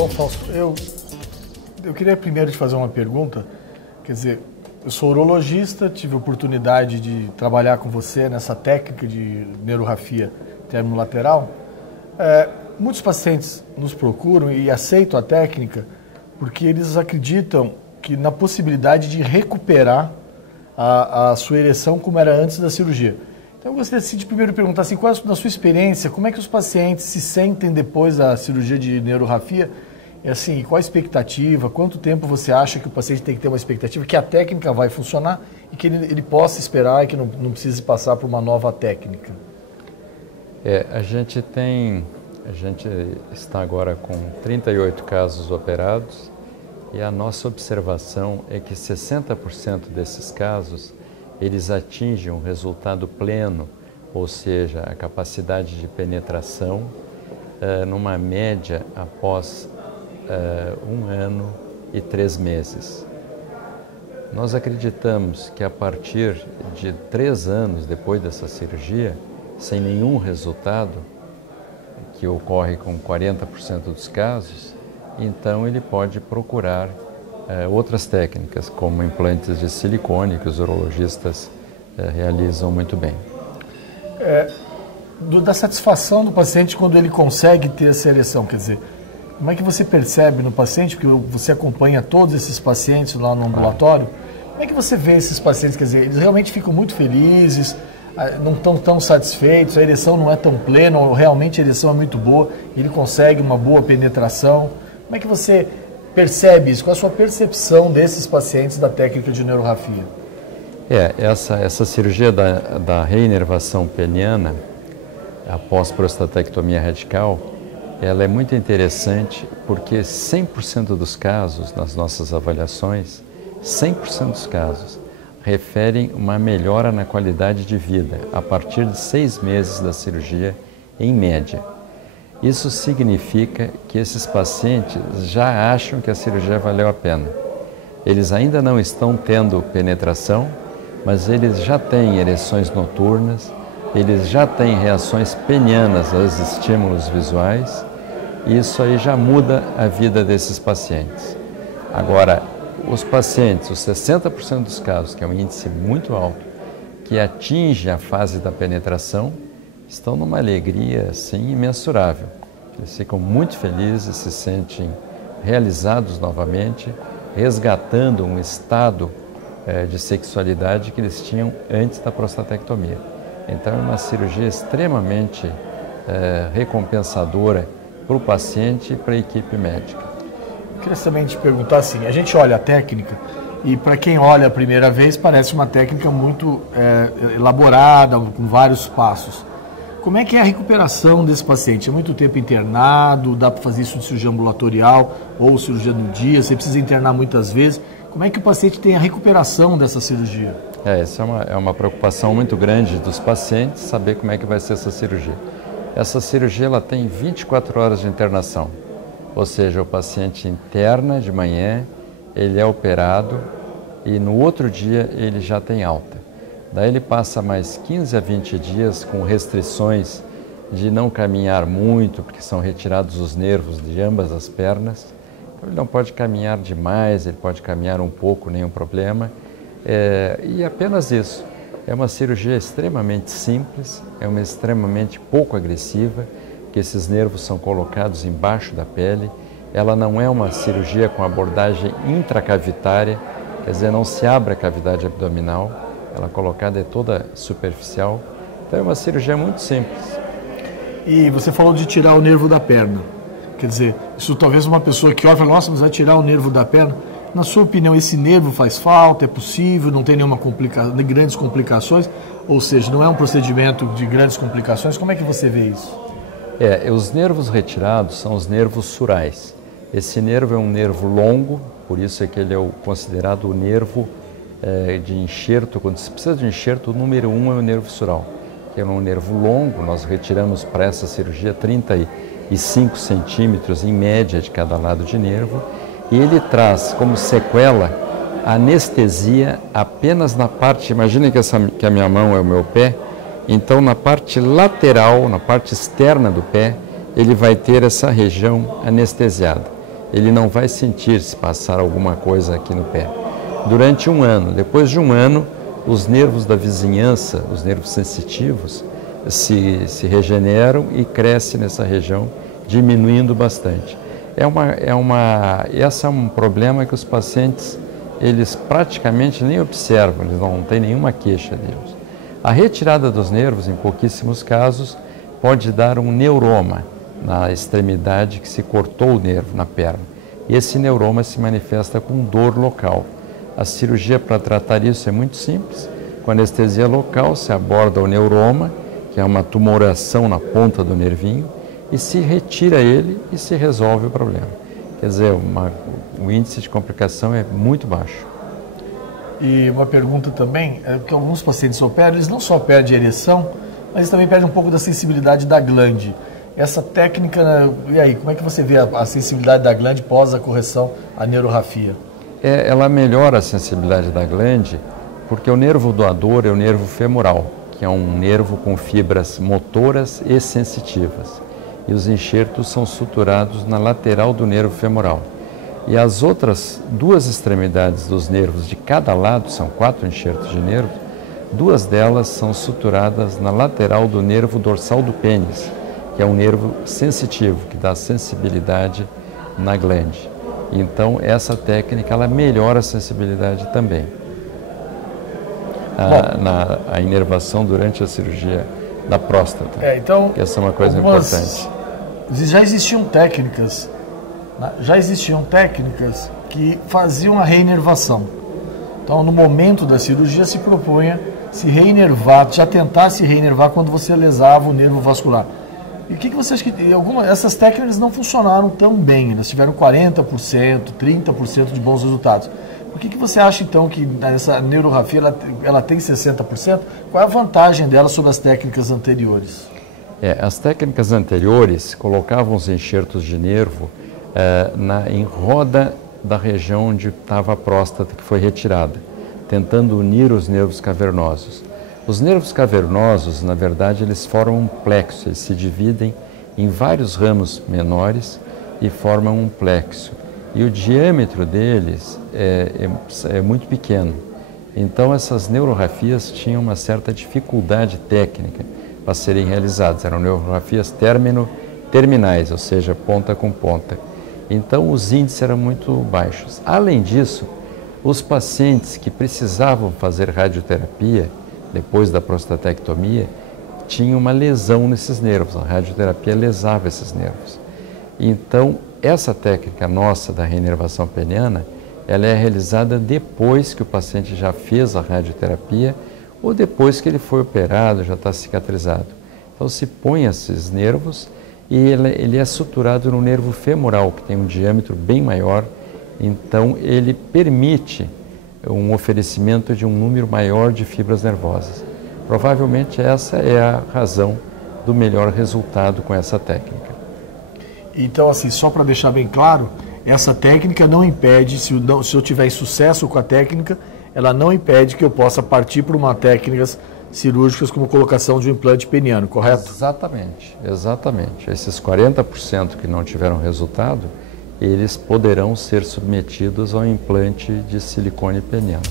Bom, Fausto, eu queria primeiro te fazer uma pergunta. Quer dizer, eu sou urologista, tive a oportunidade de trabalhar com você nessa técnica de neurorrafia termolateral. Muitos pacientes nos procuram e aceitam a técnica porque eles acreditam que na possibilidade de recuperar a sua ereção como era antes da cirurgia. Então eu gostaria de primeiro perguntar assim, qual é, na sua experiência, como é que os pacientes se sentem depois da cirurgia de neurorrafia? E assim, qual a expectativa? Quanto tempo você acha que o paciente tem que ter uma expectativa que a técnica vai funcionar e que ele possa esperar e que não precise passar por uma nova técnica? A gente está agora com 38 casos operados e a nossa observação é que 60% desses casos eles atingem um resultado pleno, ou seja, a capacidade de penetração numa média após 1 ano e 3 meses. Nós acreditamos que a partir de 3 anos depois dessa cirurgia, sem nenhum resultado, que ocorre com 40% dos casos, então ele pode procurar outras técnicas, como implantes de silicone, que os urologistas realizam muito bem. Da satisfação do paciente quando ele consegue ter essa ereção, quer dizer, como é que você percebe no paciente, porque você acompanha todos esses pacientes lá no ambulatório, como é que você vê esses pacientes, quer dizer, eles realmente ficam muito felizes, não estão tão satisfeitos, a ereção não é tão plena, ou realmente a ereção é muito boa, ele consegue uma boa penetração. Como é que você percebe isso? Qual é a sua percepção desses pacientes da técnica de neurorrafia? Essa cirurgia da reinervação peniana, após prostatectomia radical, ela é muito interessante porque 100% dos casos, nas nossas avaliações, 100% dos casos referem uma melhora na qualidade de vida a partir de 6 meses da cirurgia, em média. Isso significa que esses pacientes já acham que a cirurgia valeu a pena. Eles ainda não estão tendo penetração, mas eles já têm ereções noturnas, eles já têm reações penianas aos estímulos visuais, e isso aí já muda a vida desses pacientes. Agora, os pacientes, os 60% dos casos, que é um índice muito alto, que atinge a fase da penetração, estão numa alegria assim imensurável. Eles ficam muito felizes, se sentem realizados novamente, resgatando um estado de sexualidade que eles tinham antes da prostatectomia. Então é uma cirurgia extremamente recompensadora para o paciente e para a equipe médica. Eu queria também te perguntar assim, a gente olha a técnica e para quem olha a primeira vez parece uma técnica muito elaborada, com vários passos. Como é que é a recuperação desse paciente? É muito tempo internado? Dá para fazer isso de cirurgia ambulatorial ou cirurgia no dia? Você precisa internar muitas vezes? Como é que o paciente tem a recuperação dessa cirurgia? Essa é uma preocupação muito grande dos pacientes, saber como é que vai ser essa cirurgia. Essa cirurgia ela tem 24 horas de internação, ou seja, o paciente interna de manhã, ele é operado e no outro dia ele já tem alta. Daí ele passa mais 15 a 20 dias com restrições de não caminhar muito, porque são retirados os nervos de ambas as pernas. Então ele não pode caminhar demais, ele pode caminhar um pouco, nenhum problema. E apenas isso. É uma cirurgia extremamente simples, é uma extremamente pouco agressiva, que esses nervos são colocados embaixo da pele. Ela não é uma cirurgia com abordagem intracavitária, quer dizer, não se abre a cavidade abdominal. Ela colocada é toda superficial, então é uma cirurgia muito simples. E você falou de tirar o nervo da perna, quer dizer, isso talvez uma pessoa que olha e fala, nossa, mas vai tirar o nervo da perna. Na sua opinião, esse nervo faz falta, é possível, não tem nenhuma grandes complicações, ou seja, não é um procedimento de grandes complicações, como é que você vê isso? Os nervos retirados são os nervos surais. Esse nervo é um nervo longo, por isso é que ele é considerado o nervo de enxerto. Quando se precisa de enxerto, o número 1 é o nervo sural, que é um nervo longo. Nós retiramos para essa cirurgia 35 centímetros em média de cada lado de nervo, e ele traz como sequela a anestesia apenas na parte, imagine que a minha mão é o meu pé, então na parte lateral, na parte externa do pé, ele vai ter essa região anestesiada. ele não vai sentir se passar alguma coisa aqui no pé. Durante um ano, depois de um ano, os nervos da vizinhança, os nervos sensitivos, se regeneram e crescem nessa região, diminuindo bastante. Esse é um problema que os pacientes, eles praticamente nem observam, eles não têm nenhuma queixa deles. A retirada dos nervos, em pouquíssimos casos, pode dar um neuroma na extremidade que se cortou o nervo na perna. E esse neuroma se manifesta com dor local. A cirurgia para tratar isso é muito simples. Com anestesia local, se aborda o neuroma, que é uma tumoração na ponta do nervinho, e se retira ele e se resolve o problema. Quer dizer, o índice de complicação é muito baixo. E uma pergunta também, é que alguns pacientes operam, eles não só perdem a ereção, mas também perdem um pouco da sensibilidade da glande. Essa técnica, e aí, como é que você vê a sensibilidade da glande pós a correção à neurorrafia? Ela melhora a sensibilidade da glande porque o nervo doador é o nervo femoral, que é um nervo com fibras motoras e sensitivas. E os enxertos são suturados na lateral do nervo femoral. E as outras duas extremidades dos nervos de cada lado, são 4 enxertos de nervo, 2 delas são suturadas na lateral do nervo dorsal do pênis, que é um nervo sensitivo, que dá sensibilidade na glande. Então, essa técnica, ela melhora a sensibilidade também. A inervação durante a cirurgia da próstata. Então, que essa é uma coisa importante. Já existiam técnicas que faziam a reinervação. Então, no momento da cirurgia, se propunha se reinervar, já tentar se reinervar quando você lesava o nervo vascular. E o que você acha que essas técnicas não funcionaram tão bem? Elas tiveram 40%, 30% de bons resultados. Por que você acha, então, que essa neurorrafia ela tem 60%? Qual é a vantagem dela sobre as técnicas anteriores? As técnicas anteriores colocavam os enxertos de nervo em roda da região onde estava a próstata que foi retirada, tentando unir os nervos cavernosos. Os nervos cavernosos, na verdade, eles formam um plexo, eles se dividem em vários ramos menores e formam um plexo. E o diâmetro deles é muito pequeno. Então, essas neurorrafias tinham uma certa dificuldade técnica para serem realizadas. Eram neurorrafias terminais, ou seja, ponta com ponta. Então, os índices eram muito baixos. Além disso, os pacientes que precisavam fazer radioterapia depois da prostatectomia tinham uma lesão nesses nervos. A radioterapia lesava esses nervos. Então, essa técnica nossa da reinervação peniana, ela é realizada depois que o paciente já fez a radioterapia ou depois que ele foi operado, já está cicatrizado. Então, se põe esses nervos e ele é suturado no nervo femoral, que tem um diâmetro bem maior. Então, ele permite um oferecimento de um número maior de fibras nervosas. Provavelmente essa é a razão do melhor resultado com essa técnica. Então, assim, só para deixar bem claro, essa técnica não impede, se eu tiver sucesso com a técnica, ela não impede que eu possa partir para uma técnicas cirúrgicas como colocação de um implante peniano, correto? Exatamente, exatamente. Esses 40% que não tiveram resultado, eles poderão ser submetidos ao implante de silicone peniano.